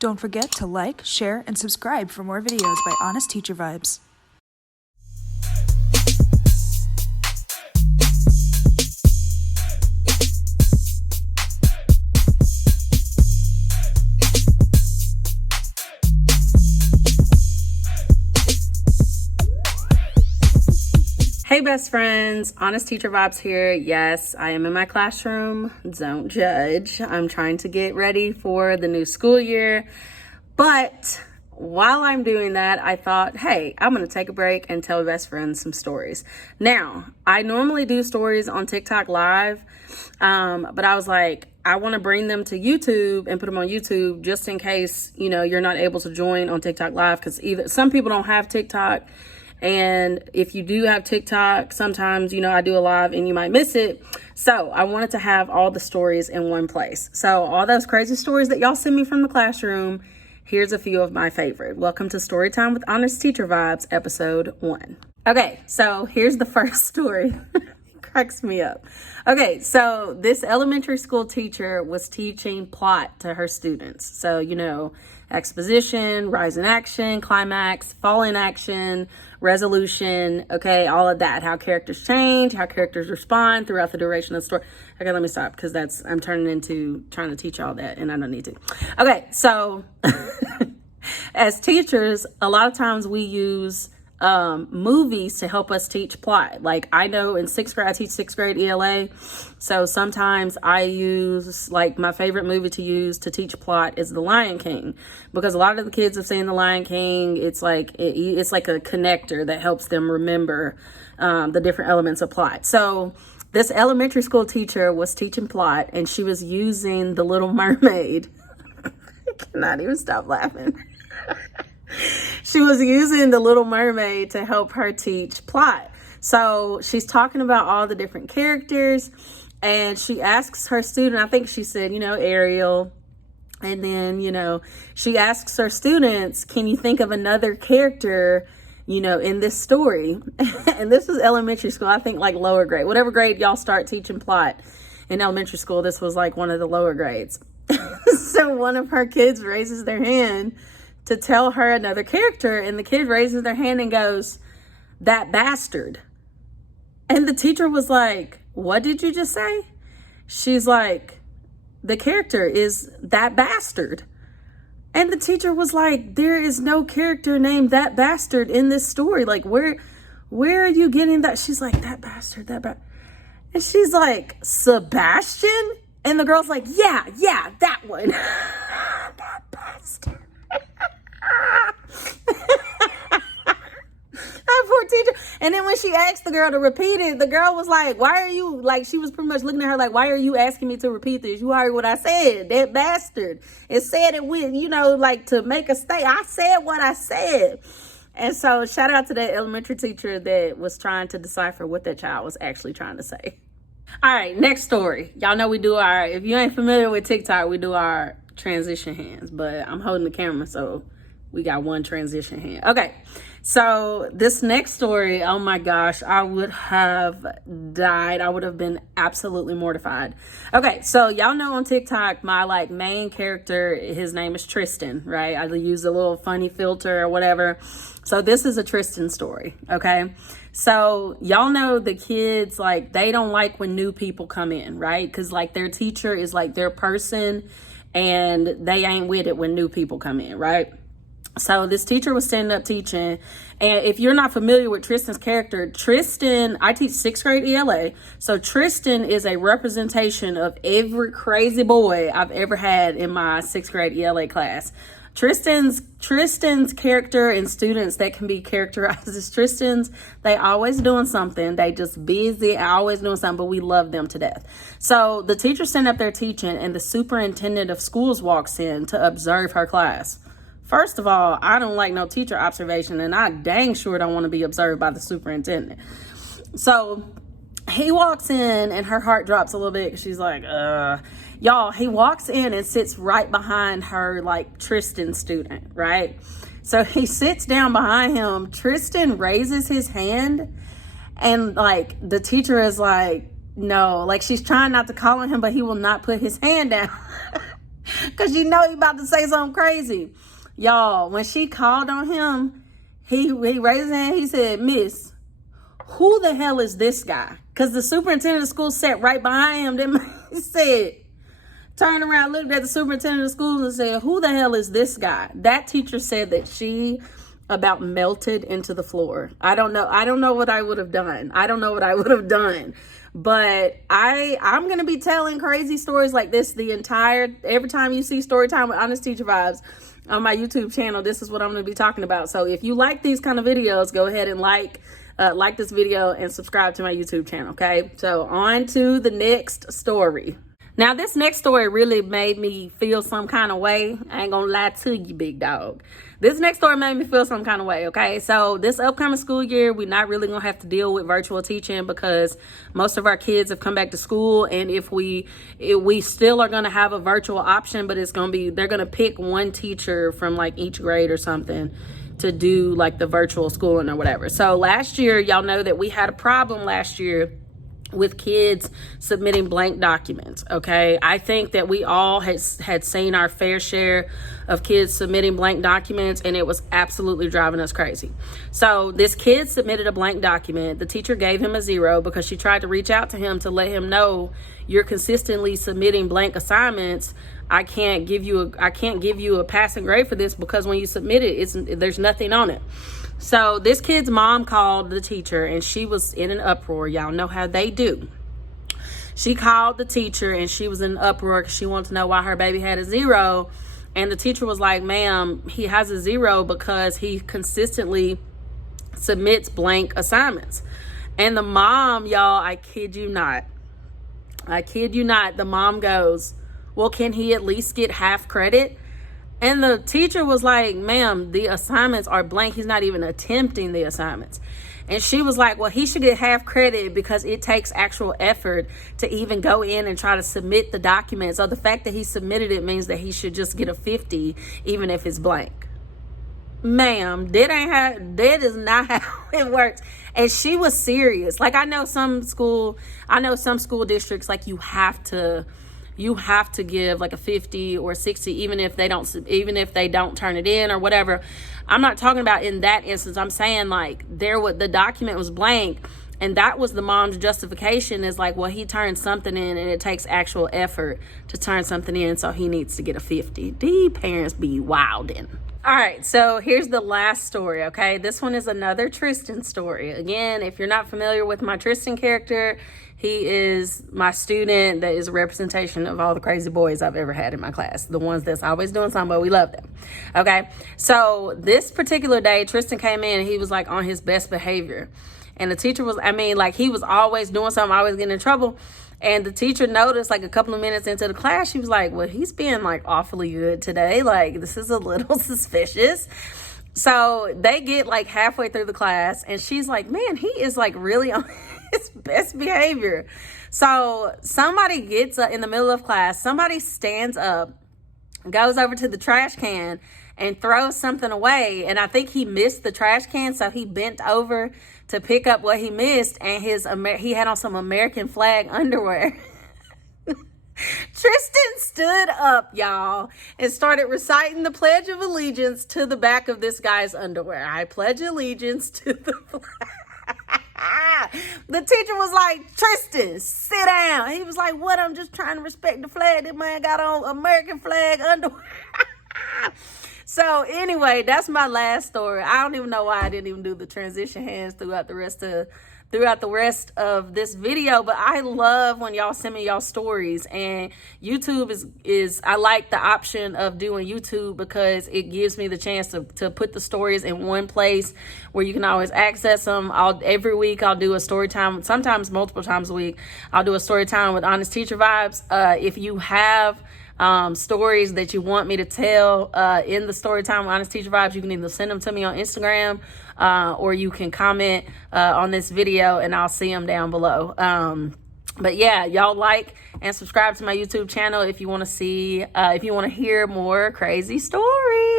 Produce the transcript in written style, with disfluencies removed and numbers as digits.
Don't forget to like, share, and subscribe for more videos by Honest Teacher Vibes. Hey best friends, Honest Teacher Vibes here. Yes, I am in my classroom. Don't judge. I'm trying to get ready for the new school year. But while I'm doing that, I thought, hey, I'm going to take a break and tell best friends some stories. Now, I normally do stories on TikTok live, but I was like, I want to bring them to YouTube and put them on YouTube just in case, you're not able to join on TikTok live, because either some people don't have TikTok. And if you do have TikTok, sometimes, I do a live and you might miss it. So I wanted to have all the stories in one place. So all those crazy stories that y'all send me from the classroom, here's a few of my favorite. Welcome to Storytime with Honest Teacher Vibes, episode 1. Okay, so here's the first story. It cracks me up. Okay, so this elementary school teacher was teaching plot to her students. So, exposition, rise in action, climax, fall in action, resolution, okay, all of that. How characters change, how characters respond throughout the duration of the story. Okay, let me stop, because I'm turning into trying to teach all that, and I don't need to. Okay, so as teachers, a lot of times we use movies to help us teach plot. Like, I know in 6th grade, I teach 6th grade ELA. So sometimes I use, like, my favorite movie to use to teach plot is The Lion King, because a lot of the kids have seen The Lion King. It's like, it's like a connector that helps them remember the different elements of plot. So this elementary school teacher was teaching plot, and she was using The Little Mermaid. I cannot even stop laughing. She was using The Little Mermaid to help her teach plot. So she's talking about all the different characters, and she asks her student, I think she said, Ariel. And then, she asks her students, can you think of another character, in this story? And this was elementary school, I think like lower grade, whatever grade y'all start teaching plot in elementary school. This was like one of the lower grades. So one of her kids raises their hand to tell her another character, and the kid raises their hand and goes, "That bastard." And the teacher was like, "What did you just say?" She's like, "The character is that bastard." And the teacher was like, "There is no character named that bastard in this story. Like, where are you getting that?" She's like, "That bastard, that bastard." And she's like, "Sebastian?" And the girl's like, yeah, that one. That bastard. That poor teacher. And then when she asked the girl to repeat it, the girl was like, why are you, like, she was pretty much looking at her like, why are you asking me to repeat this? You heard what I said. That bastard. It said it with, like, to make a statement. I said what I said. And so shout out to that elementary teacher that was trying to decipher what that child was actually trying to say. All right, next story. Y'all know we do if you ain't familiar with TikTok, we do our transition hands, but I'm holding the camera, so we got one transition hand. Okay, so this next story, oh my gosh, I would have died. I would have been absolutely mortified. Okay, so y'all know on TikTok, my main character, his name is Tristan, right? I use a little funny filter or whatever. So this is a Tristan story, okay? So y'all know the kids, they don't like when new people come in, right? Because their teacher is their person, and they ain't with it when new people come in, right? So this teacher was standing up teaching, and if you're not familiar with Tristan's character, Tristan, I teach 6th grade ELA, so Tristan is a representation of every crazy boy I've ever had in my 6th grade ELA class. Tristan's character and students that can be characterized as Tristan's, they always doing something. They just busy, always doing something, but we love them to death. So the teacher standing up there teaching, and the superintendent of schools walks in to observe her class. First of all, I don't like no teacher observation, and I dang sure don't want to be observed by the superintendent. So he walks in, and her heart drops a little bit. She's like, Y'all, he walks in and sits right behind her, Tristan student, right? So he sits down behind him. Tristan raises his hand, and the teacher is like, no, she's trying not to call on him, but he will not put his hand down. Because you know he about to say something crazy. Y'all, when she called on him, he raised his hand. He said, "Miss, who the hell is this guy?" Because the superintendent of schools sat right behind him. Then he said, turned around, looked at the superintendent of schools and said, "Who the hell is this guy?" That teacher said that she about melted into the floor. I don't know what I would have done. But I'm going to be telling crazy stories like this every time you see Storytime with Honest Teacher Vibes on my YouTube channel. This is what I'm going to be talking about. So if you like these kind of videos, go ahead and like this video and subscribe to my YouTube channel. Okay. So on to the next story. Now, this next story really made me feel some kind of way. I ain't gonna lie to you, big dog. This next story made me feel some kind of way, okay? So this upcoming school year, we're not really gonna have to deal with virtual teaching because most of our kids have come back to school. And if we still are gonna have a virtual option, but they're gonna pick one teacher from like each grade or something to do like the virtual schooling or whatever. So last year, y'all know that we had a problem last year with kids submitting blank documents. Okay, I think that we all had seen our fair share of kids submitting blank documents, and it was absolutely driving us crazy. So this kid submitted a blank document. The teacher gave him a 0 because she tried to reach out to him to let him know, "You're consistently submitting blank assignments. I can't give you a passing grade for this because when you submit it, there's nothing on it." So this kid's mom called the teacher and she was in an uproar. Y'all know how they do. She called the teacher and she was in an uproar because she wanted to know why her baby had a 0. And the teacher was like, "Ma'am, he has a 0 because he consistently submits blank assignments." And the mom, y'all, I kid you not, the mom goes, "Well, can he at least get half credit?" And the teacher was like, "Ma'am, the assignments are blank. He's not even attempting the assignments." And she was like, "Well, he should get half credit because it takes actual effort to even go in and try to submit the document. So the fact that he submitted it means that he should just get a 50, even if it's blank." Ma'am, that is not how it works. And she was serious. Like I know some school districts, like you have to give like a 50 or 60 even if they don't turn it in or whatever. I'm not talking about in that instance. I'm saying like the document was blank, and that was the mom's justification, is like, well, he turned something in and it takes actual effort to turn something in, so he needs to get a 50. The parents be wildin'. All right, so here's the last story, okay? This one is another Tristan story. Again, if you're not familiar with my Tristan character, he is my student that is a representation of all the crazy boys I've ever had in my class. The ones that's always doing something, but we love them, okay? So this particular day, Tristan came in and he was like on his best behavior. And the teacher was, he was always doing something, always getting in trouble. And the teacher noticed like a couple of minutes into the class, she was like, "Well, he's being like awfully good today. Like this is a little suspicious." So they get like halfway through the class and she's like, "Man, he is like really on his best behavior." So somebody gets up in the middle of class, somebody stands up, goes over to the trash can and throws something away. And I think he missed the trash can, so he bent over to pick up what he missed, and he had on some American flag underwear. Tristan stood up, y'all, and started reciting the Pledge of Allegiance to the back of this guy's underwear. "I pledge allegiance to the flag." The teacher was like, "Tristan, sit down." He was like, "What? I'm just trying to respect the flag. This man got on American flag underwear." So anyway, that's my last story. I don't even know why I didn't even do the transition hands throughout the rest of this video, but I love when y'all send me y'all stories. And YouTube is I like the option of doing YouTube because it gives me the chance to put the stories in one place where you can always access them. Every week I'll do a story time, sometimes multiple times a week. I'll do a story time with Honest Teacher Vibes. If you have stories that you want me to tell in the story time with Honest Teacher Vibes, you can either send them to me on Instagram or you can comment on this video and I'll see them down below. But yeah, y'all like and subscribe to my YouTube channel if you want to hear more crazy stories.